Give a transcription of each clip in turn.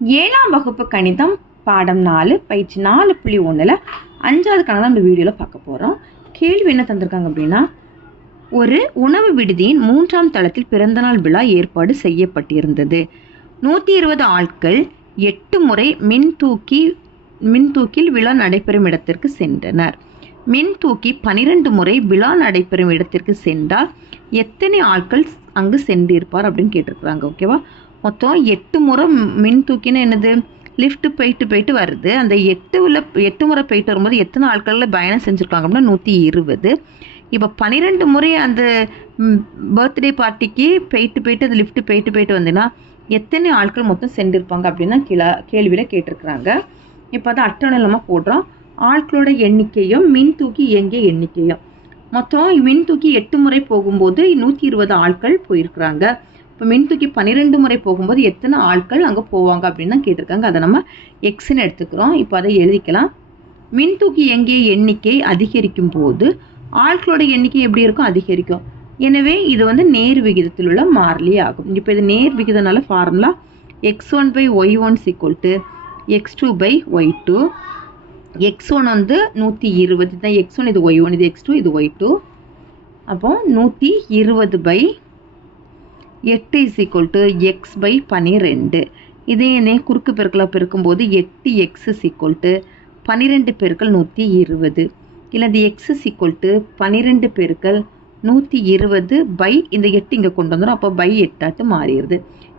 ஏழாம் வகுப்பு கணிதம் பாடம் நாலு பயிற்சி நாலு புள்ளி ஒன்றில் அஞ்சாவது கணக்கு நம்ம வீடியோவில் பார்க்க போகிறோம் கேள்வி என்ன தந்திருக்காங்க அப்படின்னா ஒரு உணவு விடுதியின் மூன்றாம் தளத்தில் பிறந்தநாள் விழா ஏற்பாடு செய்யப்பட்டிருந்தது. நூற்றி இருபது ஆட்கள் எட்டு முறை மின் தூக்கி மின் தூக்கில் விழா நடைபெறும் இடத்திற்கு சென்றனர். மின் தூக்கி பனிரெண்டு முறை விழா நடைபெறும் இடத்திற்கு சென்றால் எத்தனை ஆட்கள் அங்கு சென்றிருப்பார் அப்படின்னு கேட்டிருக்கிறாங்க ஓகேவா மொத்தம் எட்டு முறை மின் தூக்கினா என்னது? லிஃப்ட்டு போயிட்டு போயிட்டு வருது. அந்த எட்டு உள்ள எட்டு முறை போயிட்டு வரும்போது எத்தனை ஆட்களில் பயணம் செஞ்சுருக்காங்க அப்படின்னா நூற்றி இருபது. இப்போ பன்னிரெண்டு முறை அந்த பர்த்டே பார்ட்டிக்கு போயிட்டு போயிட்டு அது லிஃப்ட்டு போயிட்டு போயிட்டு வந்தீங்கன்னா எத்தனை ஆட்கள் மொத்தம் சென்றிருப்பாங்க அப்படின்னு கீழே கேள்வியில் கேட்டிருக்கிறாங்க. இப்போ அதை அட்டவணையிலமாக போடுறோம். ஆட்களோட எண்ணிக்கையும் மின் தூக்கி இயங்கிய எண்ணிக்கையும். மொத்தம் மின் தூக்கி எட்டு முறை போகும்போது நூற்றி இருபது ஆட்கள் போயிருக்கிறாங்க. இப்போ மின் தூக்கி பன்னிரெண்டு முறை போகும்போது எத்தனை ஆட்கள் அங்கே போவாங்க அப்படின்னு தான் கேட்டிருக்காங்க. அதை நம்ம எக்ஸ்ன்னு எடுத்துக்கிறோம். இப்போ அதை எழுதிக்கலாம். மின் தூக்கி இயங்கிய எண்ணிக்கை அதிகரிக்கும் போது ஆட்களோட எண்ணிக்கை எப்படி இருக்கும் அதிகரிக்கும். எனவே இது வந்து நேர் விகிதத்தில் உள்ள மாறிலி ஆகும். இப்போ இது நேர் விகிதனால formula x one by y one equal to x two by y two x one வந்து நூற்றி இருபது. தான் எக்ஸ் ஒன் இது ஒய் ஒன் இது எக்ஸ் டூ இது ஒய் டூ அப்போ நூற்றி இருபது பை எட்டு is equal to x by பனிரெண்டு. இதே என்ன குறுக்கு பெருக்கலாக பெருக்கும்போது எட்டு எக்ஸ் இஸ் ஈக்குவல் டு பன்னிரெண்டு பெருக்கள் நூற்றி இருபது. இல்லை இந்த எக்ஸ் இஸ் ஈக்குவல் டு பன்னிரெண்டு பெருக்கள் நூற்றி இருபது பை இந்த எட்டு இங்கே கொண்டு வந்துடும் அப்போ பை எட்டாட்டு மாறிடுது.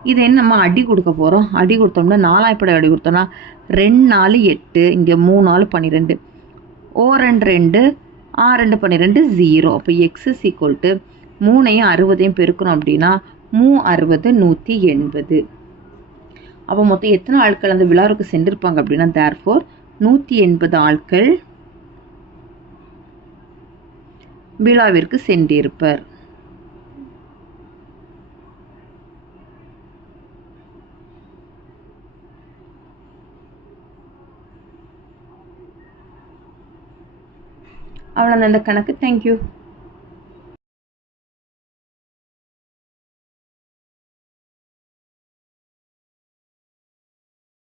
இது என்ன நம்ம அடி கொடுக்க போகிறோம் அடி கொடுத்தோம்னா நாலாய்ப்படை அடி கொடுத்தோம்னா ரெண்டு நாலு எட்டு இங்கே மூணு நாலு பன்னிரெண்டு ஓ ரெண்டு ரெண்டு ஆ ரெண்டு பன்னிரெண்டு ஜீரோ அப்போ எக்ஸ் இஸ் ஈக்குவல் டு மூணையும் அறுபதையும் பெருக்கணும் அப்படின்னா மூ அறுபது நூற்றி எண்பது. அப்போ மொத்தம் எத்தனை ஆட்கள் அந்த விழாவுக்கு சென்றிருப்பாங்க அப்படின்னா தேர்ஃபோர் நூற்றி எண்பது ஆட்கள் விழாவிற்கு சென்றிருப்பர். அவ்வளோ அந்த கணக்கு தேங்க்யூ